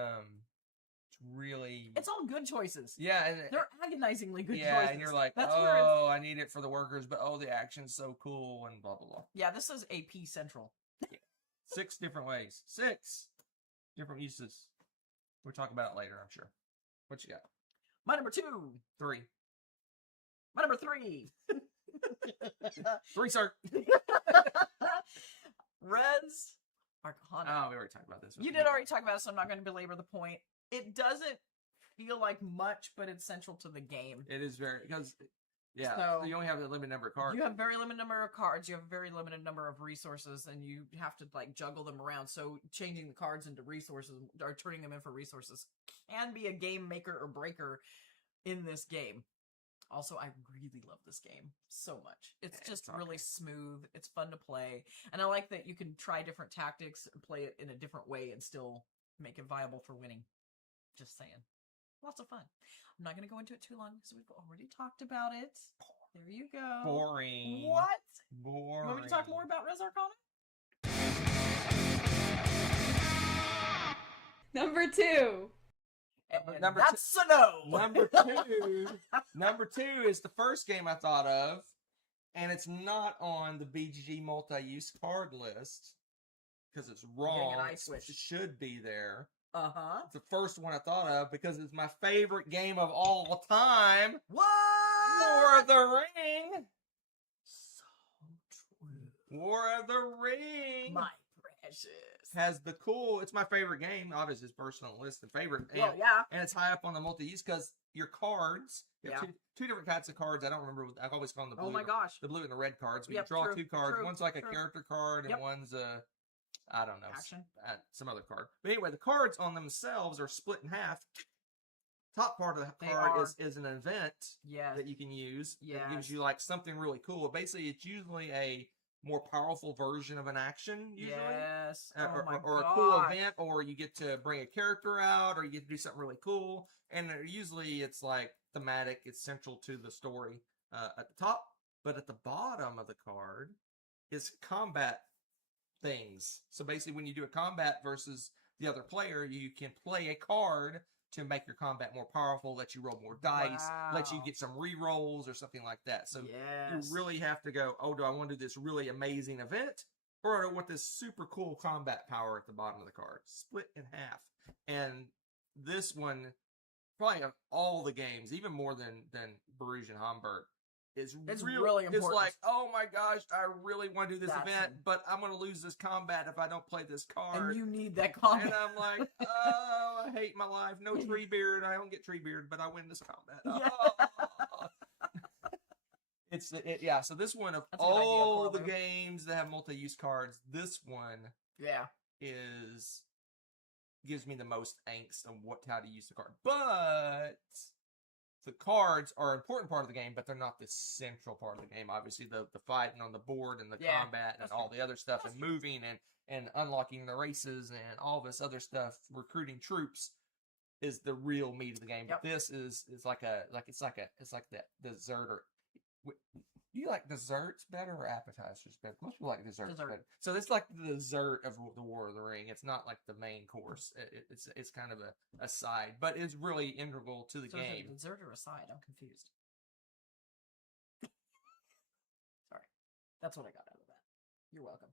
It's all good choices. yeah, and They're agonizingly good yeah, choices. and you're like, That's where it's, I need it for the workers, but the action's so cool, and blah blah blah. yeah, this is AP Central. 6 different ways, 6 different uses. We'll talk about it later, I'm sure. What you got? My number 2. 3. My number 3. 3, sir. Res Arcana. Oh, we already talked about this. You did already talk about it, so I'm not going to belabor the point. It doesn't feel like much, but it's central to the game. It is very because yeah, So- you only have a limited number of cards. You have a very limited number of cards. You have a very limited number of resources, and you have to like juggle them around. So changing the cards into resources or turning them in for resources can be a game maker or breaker in this game. Also, I really love this game so much. It's just really smooth. It's fun to play, and I like that you can try different tactics and play it in a different way and still make it viable for winning. Just saying, lots of fun. I'm not going to go into it too long because we've already talked about it. There you go. Boring. What? Boring. You want me to talk more about Res Arcana? Number 2. And Number that's a no. Number two is the first game I thought of, and it's not on the BGG multi-use card list because it's wrong. an eye switch. It should be there. Uh-huh. It's the first one I thought of because it's my favorite game of all time. What? War of the Ring. So true. War of the Ring. My precious. Has the cool. It's my favorite game. Obviously, it's first on the list and favorite. And, Well, yeah. and it's high up on the multi-use because your cards. You have Yeah. two different kinds of cards. I don't remember. I always call them the blue. Oh my gosh. The blue and the red cards. But Yep, you draw true, 2 cards. true, One's like a true. character card, and Yep. one's a, I don't know, Action. some other card. But anyway, the cards on themselves are split in half. Top part of the They card are. is an event Yes. that you can use. That Yes. gives you like something really cool. Basically, it's usually a more powerful version of an action. Usually. Yes. Or, Oh my or a gosh. cool event, or you get to bring a character out, or you get to do something really cool. And usually it's like thematic, it's central to the story at the top. But at the bottom of the card is combat things. So basically, when you do a combat versus the other player, you can play a card to make your combat more powerful, let you roll more dice, let you Wow. get some re-rolls or something like that. So Yes. you really have to go, do I want to do this really amazing event? Or do I want this super cool combat power at the bottom of the card? Split in half. And this one, probably of all the games, even more than Bruges and Hamburg, It's really really It's important. like, oh my gosh, I really want to do this That's event, it. but I'm going to lose this combat if I don't play this card. And you need that combat. And I'm like, oh, I hate my life. No tree beard. I don't get tree beard, but I win this combat. Yeah. Oh. Yeah. So this one of That's a good idea, all the Corlo. games that have multi-use cards, this one Yeah. gives me the most angst on how to use the card. But the cards are an important part of the game, but they're not the central part of the game. Obviously, the fighting on the board and the Yeah, combat and that's all true. the other stuff That's and moving and unlocking the races and all this other stuff, recruiting troops is the real meat of the game. Yep. But this is like that dessert. Or do you like desserts better or appetizers better? Most people like desserts Dessert. better. So it's like the dessert of the War of the Ring. It's not like the main course. It's kind of a side, but it's really integral to the So is game. it a dessert or a side? I'm confused. Sorry. That's what I got out of that. You're welcome.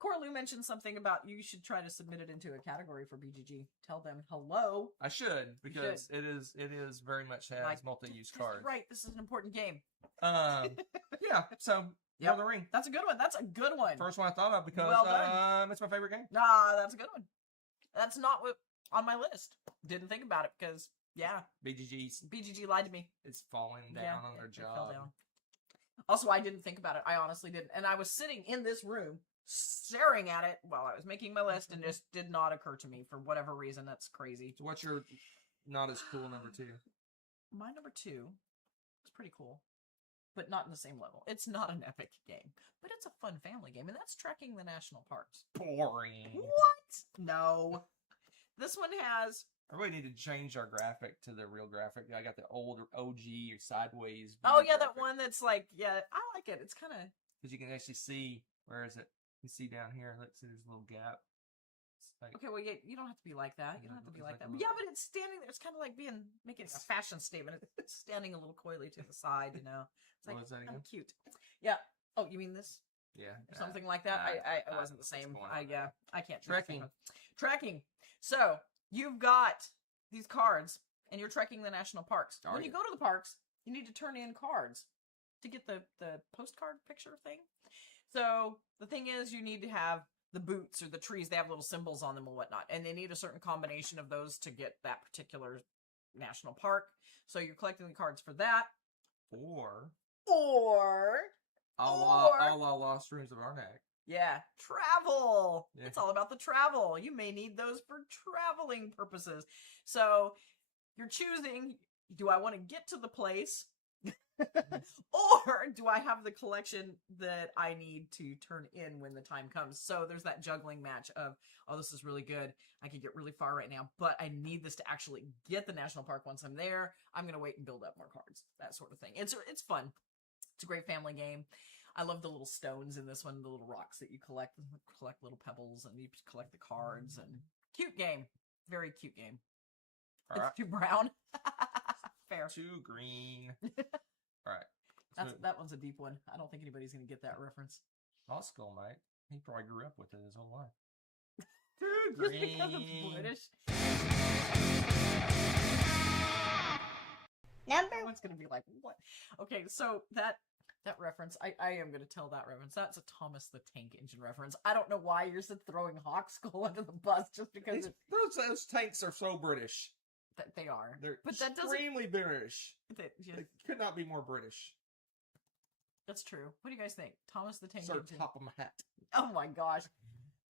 Corlu mentioned something about you should try to submit it into a category for BGG. Tell them hello. I should because it is very much has Like, multi-use this is cards. right. This is an important game. Yeah. So Yep. War of the Ring, That's a good one. That's a good one. first one I thought of because Well done. it's my favorite game. Nah, that's a good one. That's not what on my list. Didn't think about it because Yeah. BGG lied to me. It's falling down on their it job. fell down. Also, I didn't think about it. I honestly didn't. And I was sitting in this room staring at it while I was making my list, and just did not occur to me for whatever reason. That's crazy. So what's your not as cool number 2? My number 2 is pretty cool, but not in the same level. It's not an epic game, but it's a fun family game, and that's Trekking the National Parks. Boring. What? No. This one has... I really need to change our graphic to the real graphic. I got the old OG or sideways. Oh, yeah, graphic. that one that's like, yeah, I like it. It's kind of... Because you can actually see, where is it? You see down here, let's see, there's a little gap. Like, okay, well, you don't have to be like that. You don't have to be like like that. a Yeah, but it's standing there. It's kind of like making a fashion statement. It's standing a little coyly to the side, you know. It's like, What was that again? cute. Yeah. Oh, you mean this? Yeah. Something like that? I wasn't the same. I can't. Trekking. Trekking. So, you've got these cards, and you're trekking the national parks. Are When you you? go to the parks, you need to turn in cards to get the postcard picture thing. So, the thing is, you need to have the boots or the trees. They have little symbols on them and whatnot. And they need a certain combination of those to get that particular national park. So, you're collecting the cards for that. Or Or all Lost Rooms of Arnak. yeah, travel. Yeah. It's all about the travel. You may need those for traveling purposes. So you're choosing, do I want to get to the place or do I have the collection that I need to turn in when the time comes? So there's that juggling match of, oh, this is really good. I could get really far right now, but I need this to actually get the national park once I'm there. I'm going to wait and build up more cards, that sort of thing. It's fun. It's a great family game. I love the little stones in this one, the little rocks that you collect little pebbles, and you collect the cards, and cute game. Very cute game. All It's right. too brown. Fair. Too green. All right. That one's a deep one. I don't think anybody's going to get that reference. Oscar might. He probably grew up with it his whole life. Just because it's British. Number Everyone's going to be like, what? Okay, so that reference, I am going to tell that reference. That's a Thomas the Tank Engine reference. I don't know why you're throwing Hawk Skull under the bus just because Those tanks are so British. they are. They're But that doesn't... extremely British. yeah, They could not be more British. that's true. What do you guys think? Thomas the Tank Sir Engine. Topham Hatt. Oh my gosh.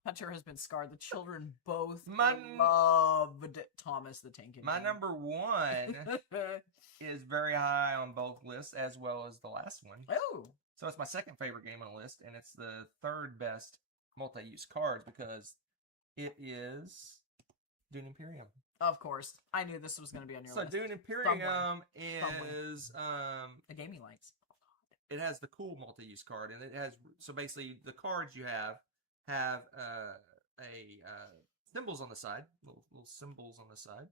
Hunter has been scarred. The children both My- loved Thomas the Tank Engine. My number 1 is very high on both lists, as well as the last one. Oh. So it's my second favorite game on the list, and it's the third best multi-use cards because it is Dune Imperium. Of course. I knew this was going to be on your So list. Dune Imperium Somewhere. is A game he likes. it has the cool multi-use card, and it has, so basically the cards you have symbols on the side, little symbols on the side,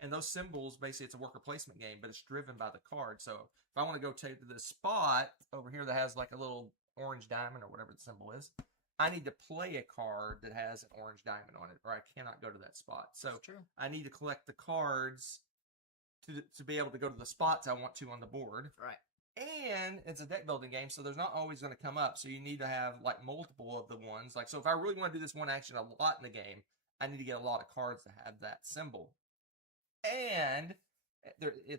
and those symbols, basically it's a worker placement game, but it's driven by the card. So if I want to go to this spot over here that has like a little orange diamond or whatever the symbol is, I need to play a card that has an orange diamond on it, or I cannot go to that spot. So That's true. I need to collect the cards to be able to go to the spots I want to on the board. Right. And it's a deck building game, so there's not always going to come up. So you need to have like multiple of the ones. Like, so if I really want to do this one action a lot in the game, I need to get a lot of cards to have that symbol. And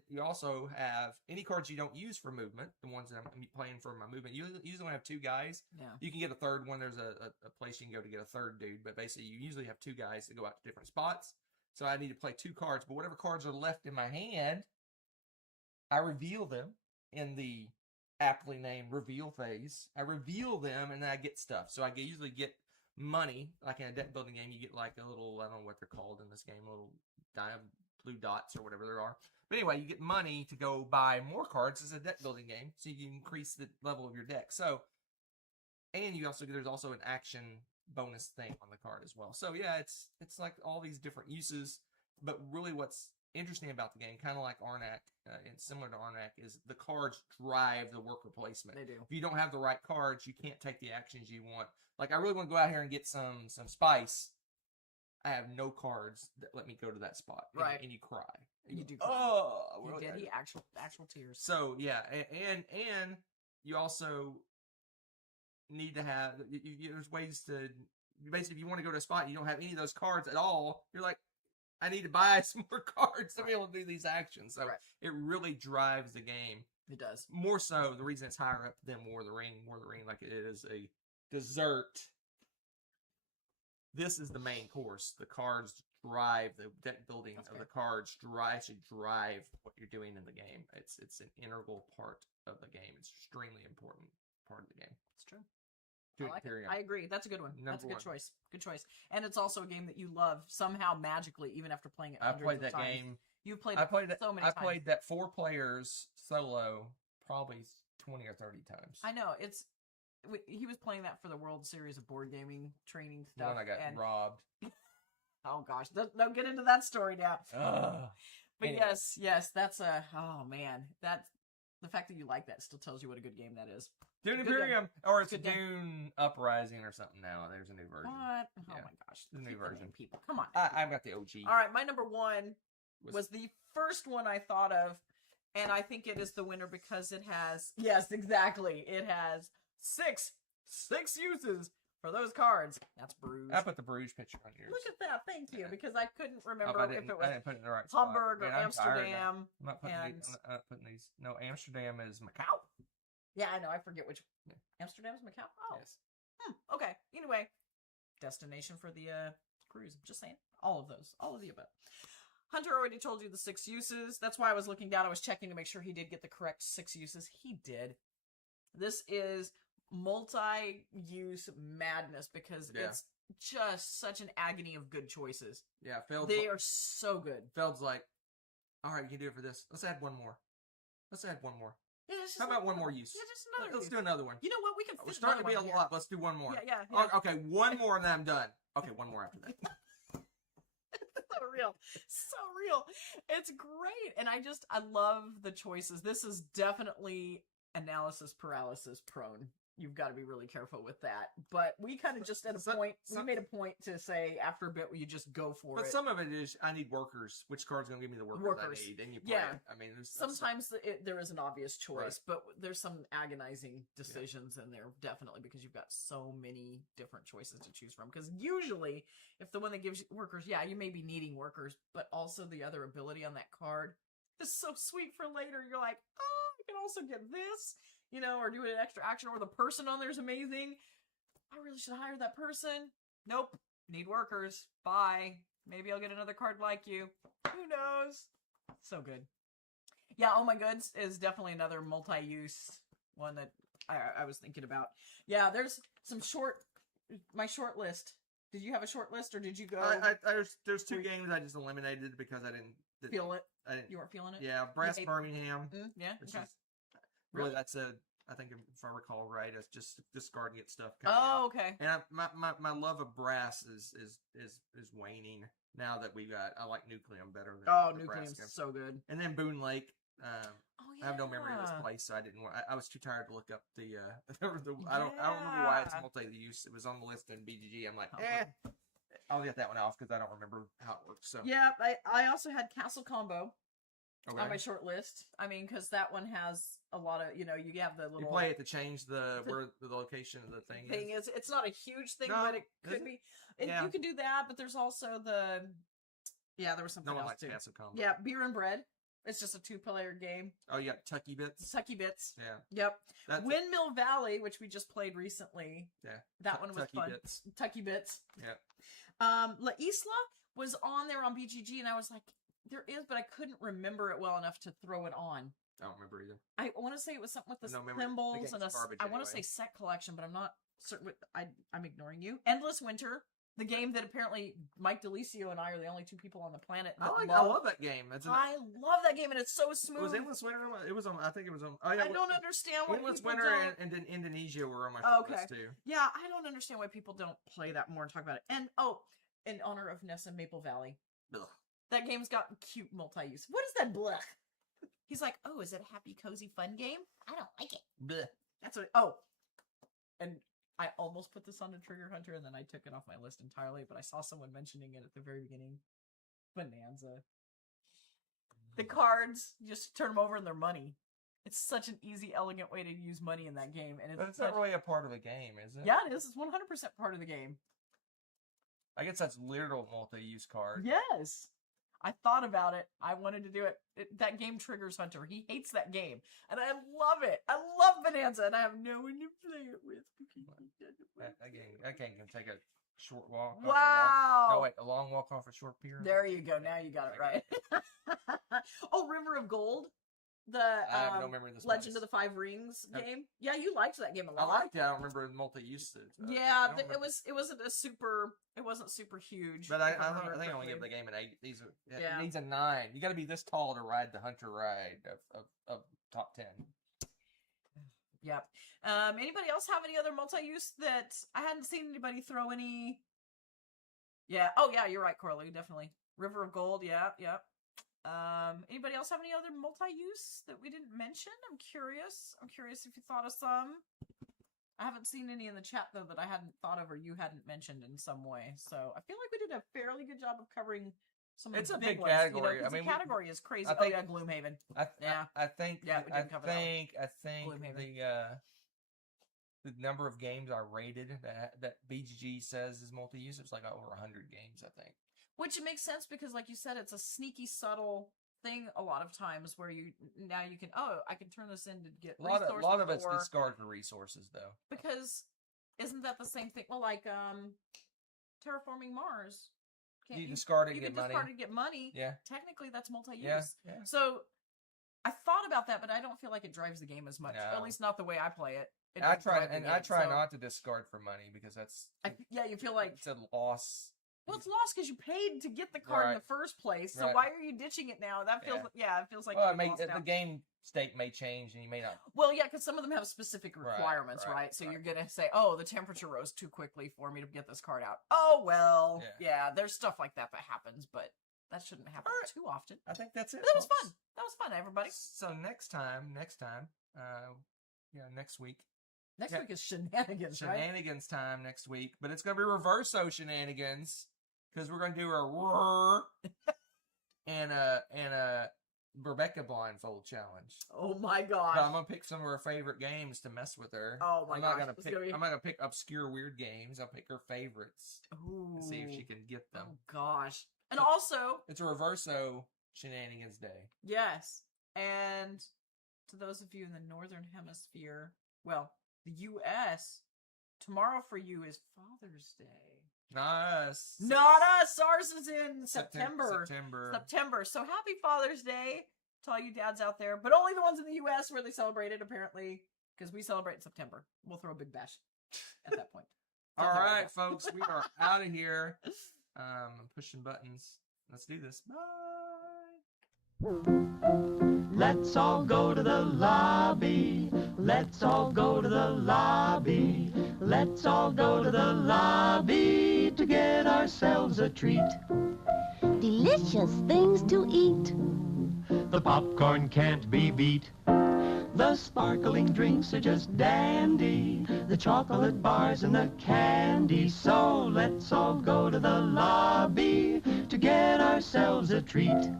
you also have any cards you don't use for movement, the ones that I'm playing for my movement. You usually only have 2 guys. Yeah. You can get a third one. There's a place you can go to get a third dude, but basically you usually have 2 guys that go out to different spots. So I need to play 2 cards, but whatever cards are left in my hand, I reveal them in the aptly named reveal phase. I reveal them and then I get stuff. So I usually get money. Like in a deck building game, you get like a little, I don't know what they're called in this game, little blue dots or whatever there are. But anyway, you get money to go buy more cards. It's a deck building game, so you can increase the level of your deck. So, and there's also an action bonus thing on the card as well. So yeah, it's like all these different uses. But really, what's interesting about the game, kind of like Arnak, and similar to Arnak, is the cards drive the worker placement. They do. If you don't have the right cards, you can't take the actions you want. Like, I really want to go out here and get some spice. I have no cards that let me go to that spot. Right. And you cry. You do cry. Oh, You really? get the actual tears. So yeah, and you also need to have. There's ways to basically, if you want to go to a spot, and you don't have any of those cards at all. You're like, I need to buy some more cards to be able to do these actions. So Right. it really drives the game. It does. More so, the reason it's higher up than War of the Ring, like it is a dessert. This is the main course. The cards drive the deck building of the cards. Actually drive what you're doing in the game. It's an integral part of the game. It's extremely important part of the game. It's true. I I agree. That's a good one. That's a good one. choice. Good choice. And it's also a game that you love somehow magically, even after playing it. I played that times. game. You've played I it played it so many I times. played that 4 players solo probably 20 or 30 times. I know. He was playing that for the World Series of Board Gaming training The stuff. one I got and, robbed. oh gosh, don't get into that story now. Ugh. But Anyway. yes, that's oh man, that's the fact that you like that still tells you what a good game that is. Dune Good Imperium, or it's Good game. Dune Uprising or something now. There's a new version. What? Oh Yeah. my gosh, The new keep the version. name, people. Come on. I've got the OG. All right, my number one was the first one I thought of, and I think it is the winner because it has exactly. It has six uses for those cards. That's Bruges. I put the Bruges picture on yours. Look at that, thank you, Yeah. because I couldn't remember I if didn't it was put it in the right spot. Hamburg or Man, I'm tired now. Amsterdam. I'm not putting and- these. I'm not putting these. No, Amsterdam is Macau. Yeah, I know. I forget which. Yeah. Amsterdam's Macau. Oh, Yes. Okay. Anyway, destination for the cruise. Just saying. All of the above. Hunter already told you the 6 uses. That's why I was looking down. I was checking to make sure he did get the correct 6 uses. He did. This is multi-use madness because it's just such an agony of good choices. Yeah, Feld's, They are so good. Feld's like, all right, you can do it for this. Let's add one more. Yeah, it's just How about one another more one. use? Yeah, just another Let's use. do another one. You know what? We can. We're fit starting to be a another one lot. Let's do one more. Yeah. Oh, okay, one more and then I'm done. Okay, one more after that. So real. It's great. And I love the choices. This is definitely analysis paralysis prone. You've got to be really careful with that. But we kind of just we made a point to say after a bit you just go for it. But some of it is, I need workers. Which card's going to give me the workers I need? And you play it. I mean, sometimes there is an obvious choice, Right. but there's some agonizing decisions in there, definitely, because you've got so many different choices to choose from. Because usually, if the one that gives you workers, you may be needing workers, but also the other ability on that card is so sweet for later. You're like, oh, I can also get this, or do an extra action, or the person on there is amazing. I really should hire that person. Nope. Need workers. Bye. Maybe I'll get another card like you. Who knows? So good. Yeah, Oh My Goods is definitely another multi-use one that I was thinking about. Yeah, there's some my short list. Did you have a short list, or did you go there's 2 games I just eliminated because I didn't feel it? I didn't. You weren't feeling it? Yeah, Brass Birmingham. Yeah, Which okay. is really I think if I recall right, it's just discarding it stuff. Oh, okay. And my love of Brass is waning now that I like Nucleum better than Nucleum's Brass. so good. And then Boone Lake. Yeah. I have no memory of this place, so I didn't want. I was too tired to look up the. I don't remember why it's multi-use. It was on the list in BGG. I'm like, I'll get that one off because I don't remember how it works. So yeah, I also had Castle Combo okay. on my short list. I mean, because that one has a lot of you have the little. You play it to change where the location of the thing is. It's not a huge thing, No, but it could be. You can do that, but there's also the. Yeah, there was something No one else likes too. Castle Combo. Yeah, Beer and Bread. It's just a 2-player game. Oh, you got Tucky Bits. Tucky Bits. Yeah. Yep. Windmill Valley, which we just played recently. Yeah. That one was Tucky fun. Bits. Tucky Bits. Yeah. La Isla was on there on BGG, and I was like, there is, but I couldn't remember it well enough to throw it on. I don't remember either. I want to say it was something with the The symbols game's and garbage I want to anyway. say set collection, but I'm not certain. I'm ignoring you. Endless Winter, the game that apparently Mike DeLisio and I are the only 2 people on the planet. I love that game. I love that game, and it's so smooth. Was Endless Winter? It was on. I think it was on. Oh yeah. I don't understand why Endless people Winter don't. and then Indonesia were on my short list too. Yeah, I don't understand why people don't play that more and talk about it. And in honor of Nessa, Maple Valley. Ugh. That game's got cute multi-use. What is that blech? He's like, oh, is it a happy, cozy, fun game? I don't like it. Blech. That's what. And I almost put this on the Trigger Hunter, and then I took it off my list entirely. But I saw someone mentioning it at the very beginning. Bonanza. The cards, you just turn them over and they're money. It's such an easy, elegant way to use money in that game, and But it's not really a part of the game, is it? Yeah, it is. It's 100% part of the game. I guess that's literal multi-use card. Yes. I thought about it. I wanted to do it. That game triggers Hunter. He hates that game. And I love it. I love Bonanza, and I have no one to play it with. That game can take a short walk. Wow. No, wait, a long walk off a short pier. There you go. Now you got it right. Oh, River of Gold. The I have no memory of this Legend place. of the Five Rings game. Yeah, you liked that game a I lot. liked it. I don't remember multi-use. Yeah, it wasn't super huge. But I think I only give the game an 8. It needs a 9. You got to be this tall to ride the Hunter ride of top 10. Yep. Anybody else have any other multi-use that I hadn't seen anybody throw any? Yeah. Oh yeah, you're right, Corley. Definitely. River of Gold. Yeah. Anybody else have any other multi-use that we didn't mention? I'm curious if you thought of some. I haven't seen any in the chat though that I hadn't thought of or you hadn't mentioned in some way. So I feel like we did a fairly good job of covering some of the big ones. Category. You know, the category is crazy. I think, Gloomhaven. I think we didn't cover that one. I think the number of games I rated that BGG says is multi-use, it's like over 100 games, I think. Which it makes sense because, like you said, it's a sneaky, subtle thing a lot of times where you can I can turn this in to get resources. A lot of it's discard for resources though. Because isn't that the same thing? Well, like terraforming Mars. You discard it and get money. You can discard it and get money. Yeah. Technically, that's multi-use. Yeah. So I thought about that, but I don't feel like it drives the game as much. No. At least not the way I play it. I try not to discard for money because that's. You feel like it's a loss. Well, it's lost because you paid to get the card in the first place. So why are you ditching it now? That feels it feels like the game state may change and you may not. Well, yeah, because some of them have specific requirements, right? So you're gonna say, "Oh, the temperature rose too quickly for me to get this card out." Oh well, there's stuff like that happens, but that shouldn't happen too often. I think that's it. But that was fun. That was fun, everybody. So next time, next week. Next week is shenanigans, right? Shenanigans time next week, but it's going to be reverso shenanigans because we're going to do a roar and a Rebecca blindfold challenge. Oh my god! But I'm going to pick some of her favorite games to mess with her. Oh my god! I'm not going to pick obscure weird games. I'll pick her favorites and see if she can get them. Oh gosh! And also, it's a reverso shenanigans day. Yes, and to those of you in the northern hemisphere, well. The U.S. Tomorrow for you is Father's Day. Not us. Not us. Ours is in September. September. So happy Father's Day to all you dads out there, but only the ones in the U.S. where they celebrate it, apparently, because we celebrate in September. We'll throw a big bash at that point. All right, folks. We are out of here. Pushing buttons. Let's do this. Bye. Let's all go to the lobby. Let's all go to the lobby. Let's all go to the lobby to get ourselves a treat. Delicious things to eat. The popcorn can't be beat. The sparkling drinks are just dandy. The chocolate bars and the candy. So let's all go to the lobby to get ourselves a treat.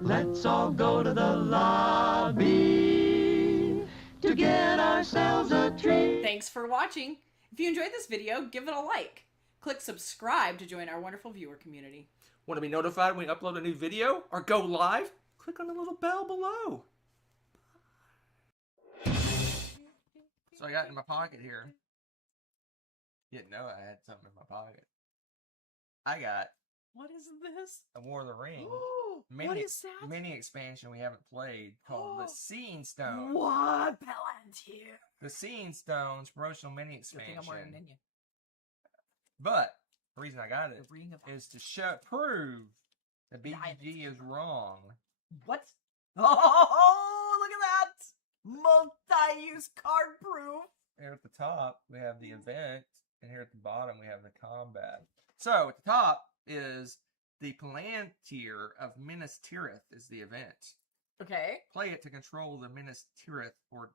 Let's all go to the lobby to get ourselves a treat. Thanks for watching. If you enjoyed this video, give it a like. Click subscribe to join our wonderful viewer community. Want to be notified when we upload a new video or go live? Click on the little bell below. So I got it in my pocket here. You didn't know I had something in my pocket. I got... What is this? A War of the Ring. What is that? Mini expansion we haven't played called the Seeing Stone. What? Palantir. The Seeing Stone's promotional mini expansion. Good thing I'm wearing Ninja. But the reason I got it is to prove that Yeah, BGG is wrong. What? Oh, look at that! Multi-use card proof. Here at the top, we have the event, and here at the bottom, we have the combat. So, at the top is the Palantir of Minas Tirith is the event. Okay. Play it to control the Minas Tirith or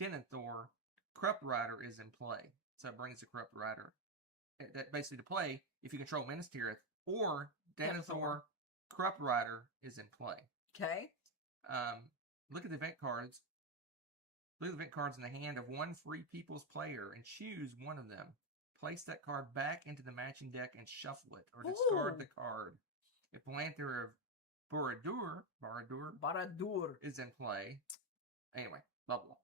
Denethor. Corrupt Rider is in play. So it brings the Corrupt Rider. That basically to play, if you control Minas Tirith or Denethor, Corrupt Rider is in play. Okay. Look at the event cards. Look at the event cards in the hand of one Free People's player and choose one of them. Place that card back into the matching deck and shuffle it, or discard the card. If Lanther of Baradur Baradur. is in play. Anyway, blah blah.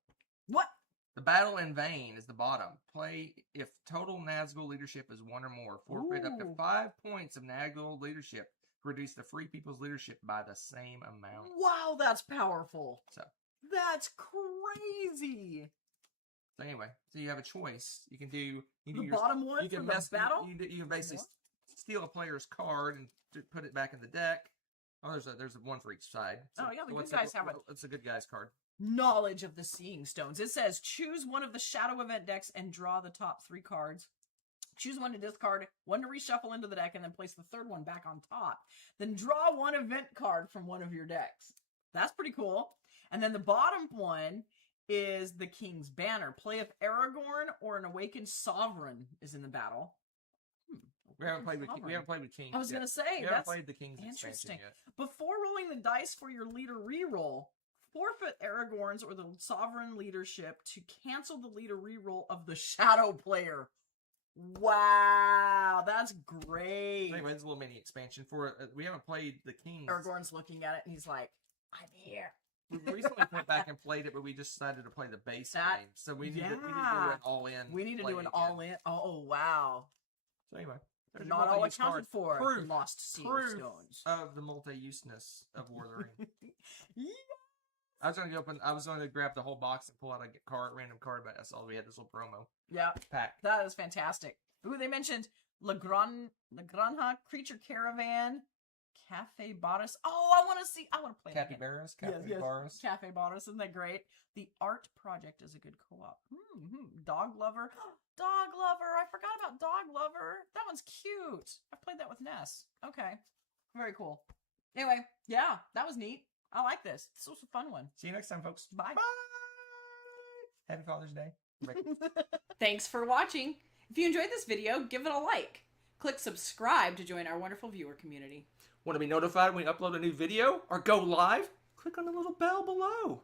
What? The Battle in Vain is the bottom. Play if total Nazgul leadership is 1 or more. Forfeit up to Ooh. 5 points of Nazgul leadership. Reduce the Free People's leadership by the same amount. Wow, that's powerful. So That's crazy. anyway, so you have a choice. You can do The your, bottom one you can from the mess, battle? You can basically steal a player's card and put it back in the deck. Oh, there's one for each side. So Oh, yeah, the what's good guys have it. It's a good guy's card. Knowledge of the Seeing Stones. It says choose one of the Shadow Event decks and draw the top 3 cards. Choose one to discard, one to reshuffle into the deck, and then place the third one back on top. Then draw one event card from one of your decks. That's pretty cool. And then the bottom one is the King's Banner. Play if Aragorn or an Awakened Sovereign is in the battle. We haven't played with Kings. I was going to say, we haven't that's played the Kings expansion interesting. yet. Before rolling the dice for your leader reroll, forfeit Aragorn's or the Sovereign leadership to cancel the leader reroll of the Shadow player. Wow, that's great. Anyway, it's a little mini expansion for it. We haven't played the Kings. Aragorn's looking at it and he's like, I'm here. We recently went back and played it, but we just decided to play the base game. So we need to do an all-in. We need to do an again. all-in. Oh, wow. So anyway, there's Not your all multi-use accounted card. for. Proof. Lost Seeing Proof Stones. of the multi-useness of War of the Ring. Yeah. I was going to grab the whole box and pull out a random card, but I saw we had this little promo Yeah, pack. that is fantastic. Ooh, they mentioned La Granja Creature Caravan, Cafe Boris. Oh, I want to play that again. Capybaras, Yes, Capybaras. Cafe Boris, isn't that great? The Art Project is a good co-op. Dog Lover. Dog Lover. I forgot about Dog Lover. That one's cute. I've played that with Ness. Okay. Very cool. Anyway, yeah, that was neat. I like this. This was a fun one. See you next time, folks. Bye. Bye. Happy Father's Day. Thanks for watching. If you enjoyed this video, give it a like. Click subscribe to join our wonderful viewer community. Want to be notified when we upload a new video or go live? Click on the little bell below.